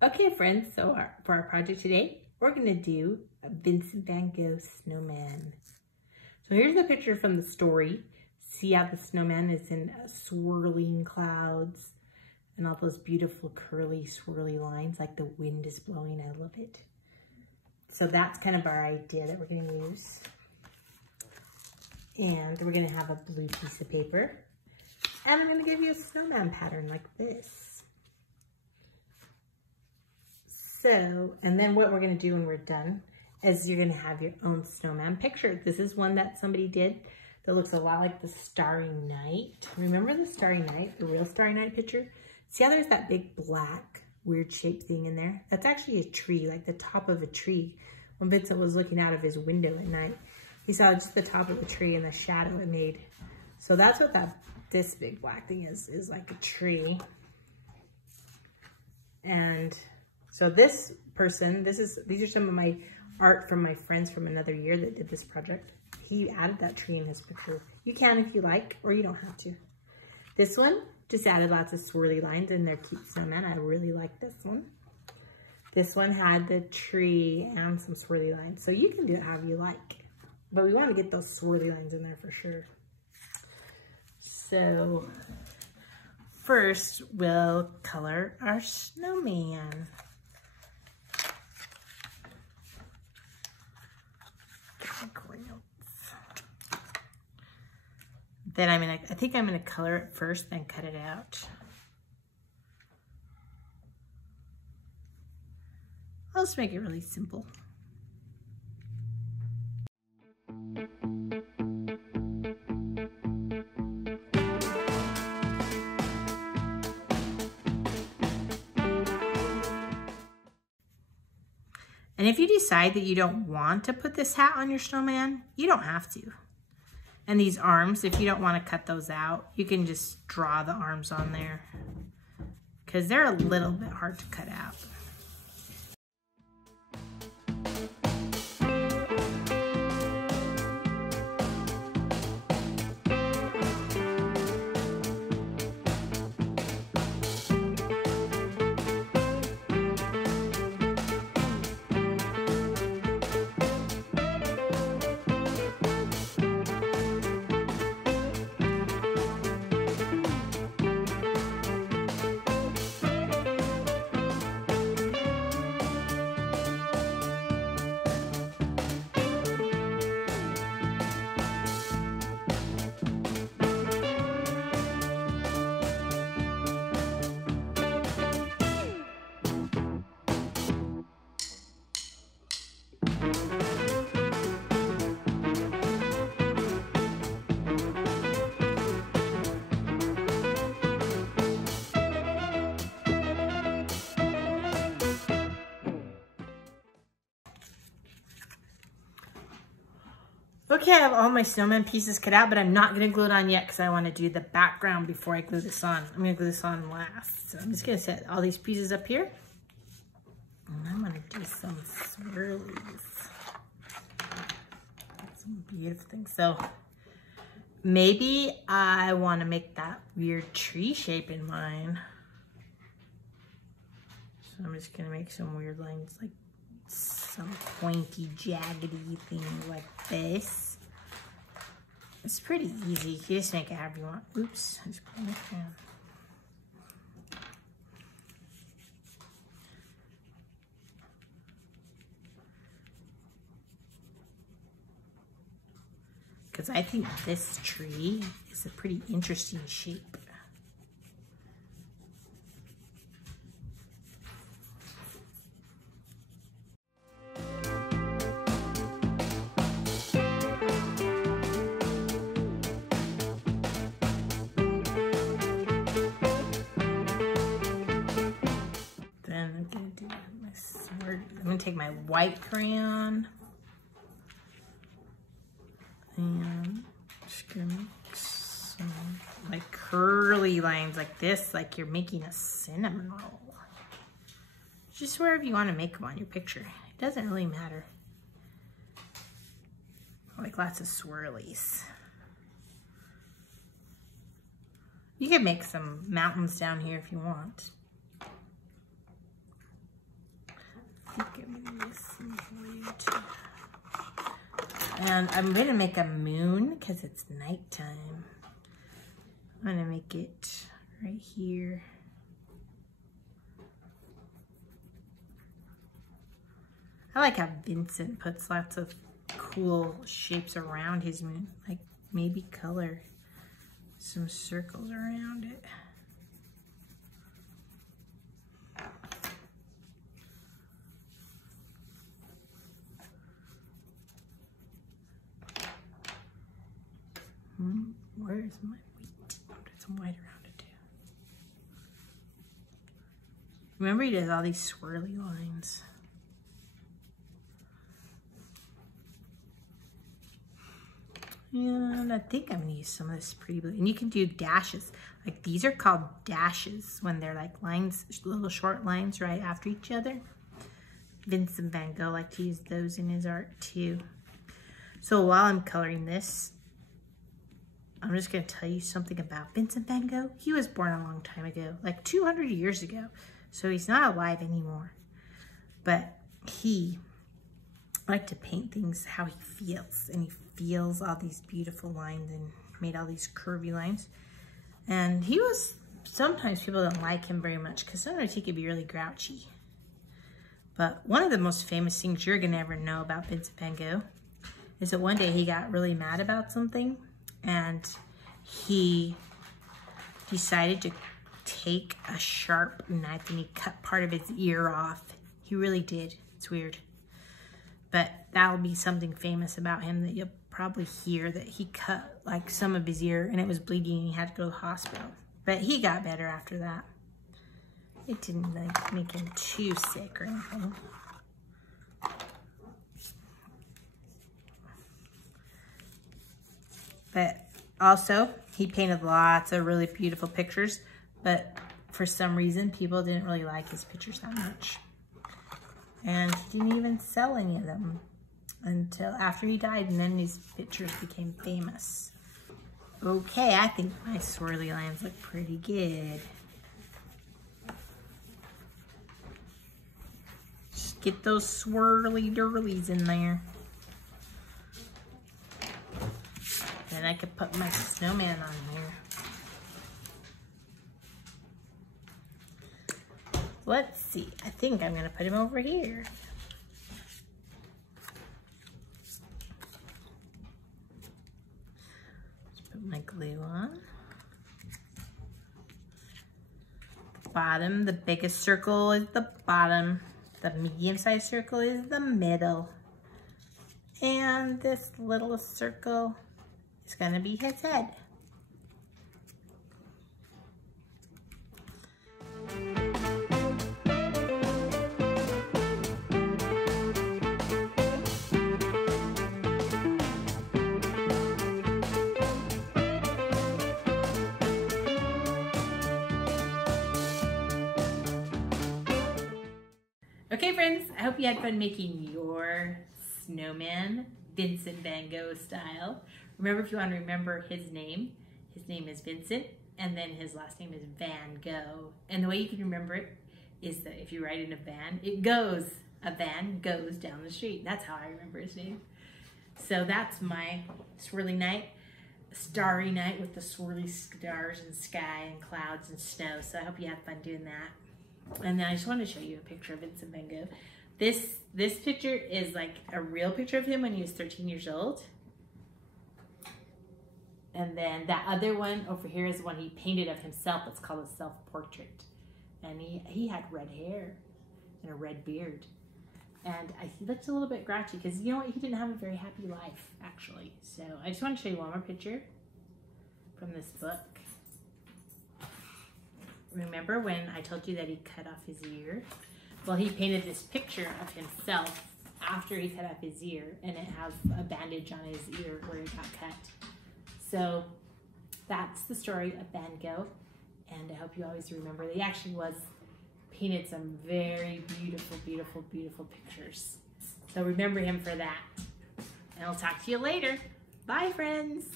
Okay, friends, so for our project today, we're going to do a Vincent van Gogh snowman. So here's the picture from the story. See how the snowman is in swirling clouds and all those beautiful curly swirly lines like the wind is blowing. I love it. So that's kind of our idea that we're going to use. And we're going to have a blue piece of paper. And I'm going to give you a snowman pattern like this. So, and then what we're going to do when we're done is you're going to have your own snowman picture. This is one that somebody did that looks a lot like the Starry Night. Remember the Starry Night, the real Starry Night picture? See how there's that big black weird shaped thing in there? That's actually a tree, like the top of a tree. When Vincent was looking out of his window at night, he saw just the top of the tree and the shadow it made. So that's what this big black thing is like a tree. And so this person, these are some of my art from my friends from another year that did this project. He added that tree in his picture. You can if you like, or you don't have to. This one just added lots of swirly lines in their cute snowman. I really like this one. This one had the tree and some swirly lines. So you can do it however you like. But we want to get those swirly lines in there for sure. So first we'll color our snowman. Then I think I'm gonna color it first, then cut it out. I'll just make it really simple. And if you decide that you don't want to put this hat on your snowman, you don't have to. And these arms, if you don't want to cut those out, you can just draw the arms on there because they're a little bit hard to cut out. Okay, I have all my snowman pieces cut out, but I'm not gonna glue it on yet because I want to do the background before I glue this on. I'm gonna glue this on last. So I'm just gonna set all these pieces up here. And I'm gonna do some swirlies. Some beautiful things. So maybe I want to make that weird tree shape in mine. So I'm just gonna make some weird lines, like some pointy, jaggedy thing like this. It's pretty easy. You just make it however you want. Oops, I just put my hand. Because I think this tree is a pretty interesting shape. I'm gonna take my white crayon and just gonna make some like curly lines like this, like you're making a cinnamon roll. Just wherever you want to make them on your picture. It doesn't really matter. I like lots of swirlies. You can make some mountains down here if you want. And I'm gonna make a moon because it's nighttime. I'm gonna make it right here. I like how Vincent puts lots of cool shapes around his moon, like maybe color some circles around it. Where's my wheat? I'll put some white around it too. Remember, he does all these swirly lines. And I think I'm gonna use some of this pretty blue. And you can do dashes. Like these are called dashes when they're like lines, little short lines right after each other. Vincent van Gogh liked to use those in his art too. So while I'm coloring this, I'm just gonna tell you something about Vincent van Gogh. He was born a long time ago, like 200 years ago. So he's not alive anymore. But he liked to paint things how he feels. And he feels all these beautiful lines and made all these curvy lines. And he was, sometimes people don't like him very much because sometimes he could be really grouchy. But one of the most famous things you're gonna ever know about Vincent van Gogh is that one day he got really mad about something and he decided to take a sharp knife and he cut part of his ear off. He really did. It's weird. But that'll be something famous about him that you'll probably hear, that he cut like some of his ear and it was bleeding and he had to go to the hospital. But he got better after that. It didn't like make him too sick or anything. But also, he painted lots of really beautiful pictures, but for some reason, people didn't really like his pictures that much. And he didn't even sell any of them until after he died, and then his pictures became famous. Okay, I think my swirly lines look pretty good. Just get those swirly dirlies in there. Then I could put my snowman on here. Let's see, I think I'm gonna put him over here. Just put my glue on. The bottom, the biggest circle is the bottom. The medium-sized circle is the middle. And this little circle is gonna be his head. Okay friends, I hope you had fun making your snowman Vincent van Gogh style. Remember, if you want to remember his name is Vincent, and then his last name is Van Gogh. And the way you can remember it is that if you ride in a van, a van goes down the street. That's how I remember his name. So that's my swirly night, starry night with the swirly stars and sky and clouds and snow. So I hope you had fun doing that. And then I just wanted to show you a picture of Vincent van Gogh. This picture is like a real picture of him when he was 13 years old. And then that other one over here is one he painted of himself. It's called a self-portrait. And he had red hair and a red beard. And he looked a little bit grouchy because, you know what, he didn't have a very happy life, actually. So I just want to show you one more picture from this book. Remember when I told you that he cut off his ear? Well, he painted this picture of himself after he cut off his ear, and it has a bandage on his ear where it got cut. So that's the story of Van Gogh, and I hope you always remember that he actually painted some very beautiful, beautiful, beautiful pictures. So remember him for that. And I'll talk to you later. Bye, friends.